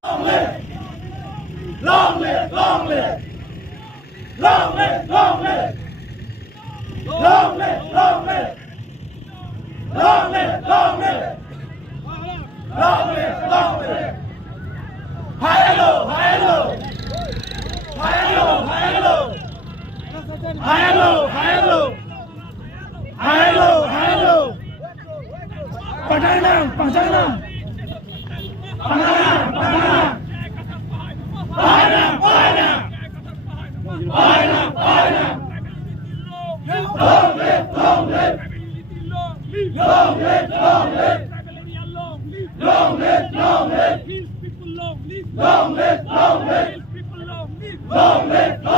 Long live, long live, long live, long live, long live, long live, long live, long live, long live, long live. High and low, high and low, high and low, high and low, high and low, high and low, high and low, high and low. Pagana, pagana, pagana, pagana. Pagana, pagana, pagana, pagana. Long live, long live, long live, long live, long live, long live, long live, long live, long live, long live, long live, long live, long live, long live,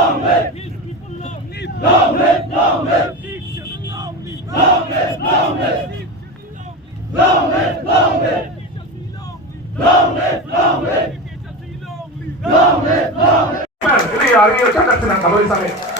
long live, long live, long live, long live. Long live, long live. Ini hari ini catat senang kalau di sana.